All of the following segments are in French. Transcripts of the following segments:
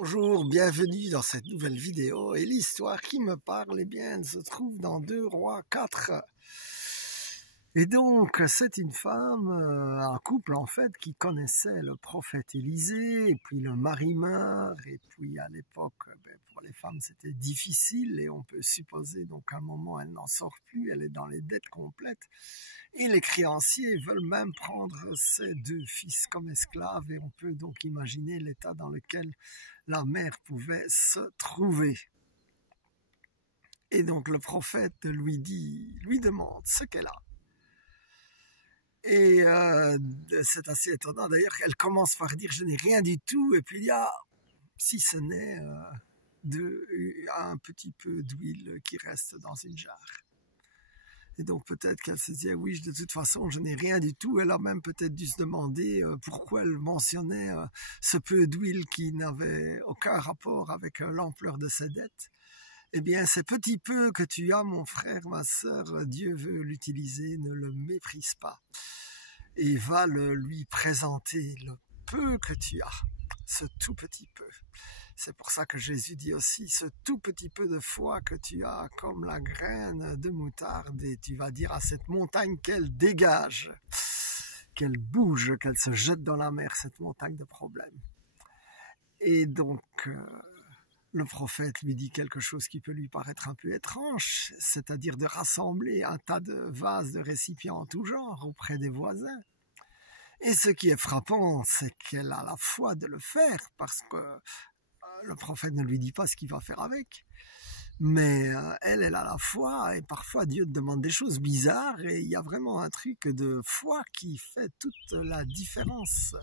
Bonjour, bienvenue dans cette nouvelle vidéo et l'histoire qui me parle, elle se trouve dans 2 Rois 4. Et donc, c'est une femme, un couple en fait, qui connaissait le prophète Élisée, et puis le mari meurt, et puis à l'époque, pour les femmes c'était difficile, et on peut supposer donc qu'à un moment elle n'en sort plus, elle est dans les dettes complètes, et les créanciers veulent même prendre ses 2 fils comme esclaves, et on peut donc imaginer l'état dans lequel la mère pouvait se trouver. Et donc le prophète lui demande ce qu'elle a. Et c'est assez étonnant d'ailleurs qu'elle commence par dire je n'ai rien du tout, et puis il y a, si ce n'est un petit peu d'huile qui reste dans une jarre. Et donc peut-être qu'elle se disait oui, de toute façon je n'ai rien du tout. Elle a même peut-être dû se demander pourquoi elle mentionnait ce peu d'huile qui n'avait aucun rapport avec l'ampleur de ses dettes. Eh bien, ces petits peu que tu as, mon frère, ma sœur, Dieu veut l'utiliser, ne le méprise pas. Et va lui présenter le peu que tu as, ce tout petit peu. C'est pour ça que Jésus dit aussi, ce tout petit peu de foi que tu as, comme la graine de moutarde, et tu vas dire à cette montagne qu'elle dégage, qu'elle bouge, qu'elle se jette dans la mer, cette montagne de problèmes. Et donc, le prophète lui dit quelque chose qui peut lui paraître un peu étrange, c'est-à-dire de rassembler un tas de vases, de récipients en tout genre auprès des voisins. Et ce qui est frappant, c'est qu'elle a la foi de le faire, parce que le prophète ne lui dit pas ce qu'il va faire avec. Mais elle a la foi, et parfois Dieu te demande des choses bizarres, et il y a vraiment un truc de foi qui fait toute la différence.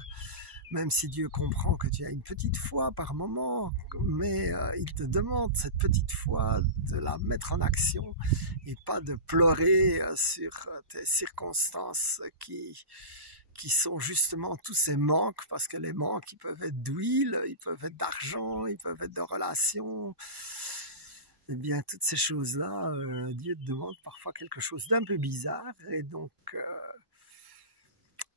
Même si Dieu comprend que tu as une petite foi par moment, mais il te demande cette petite foi de la mettre en action et pas de pleurer sur tes circonstances qui sont justement tous ces manques, parce que les manques, ils peuvent être d'huile, ils peuvent être d'argent, ils peuvent être de relations. Eh bien, toutes ces choses-là, Dieu te demande parfois quelque chose d'un peu bizarre, et donc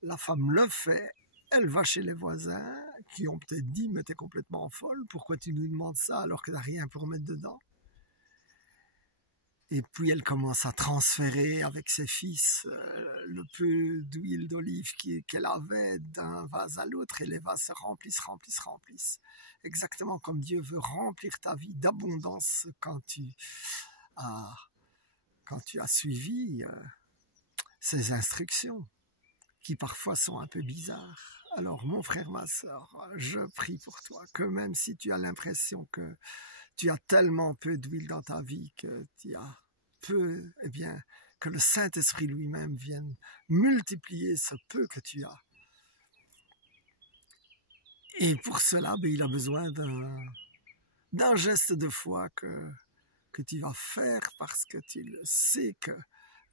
la femme le fait. Elle va chez les voisins qui ont peut-être dit « mais t'es complètement folle, pourquoi tu nous demandes ça alors que t'as rien pour mettre dedans ?» Et puis elle commence à transférer avec ses fils le peu d'huile d'olive qu'elle avait d'un vase à l'autre, et les vases se remplissent. Exactement comme Dieu veut remplir ta vie d'abondance quand tu as suivi ses instructions, qui parfois sont un peu bizarres. Alors mon frère, ma sœur, je prie pour toi, que même si tu as l'impression que tu as tellement peu d'huile dans ta vie, que tu as peu, eh bien, que le Saint-Esprit lui-même vienne multiplier ce peu que tu as. Et pour cela, il a besoin d'un geste de foi que tu vas faire, parce que tu le sais que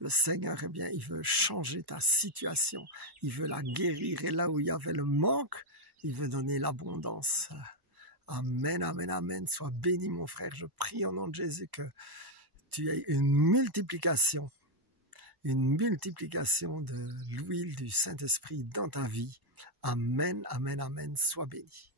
le Seigneur, eh bien, il veut changer ta situation, il veut la guérir, et là où il y avait le manque, il veut donner l'abondance. Amen, amen, amen. Sois béni, mon frère. Je prie au nom de Jésus que tu aies une multiplication de l'huile du Saint-Esprit dans ta vie. Amen, amen, amen. Sois béni.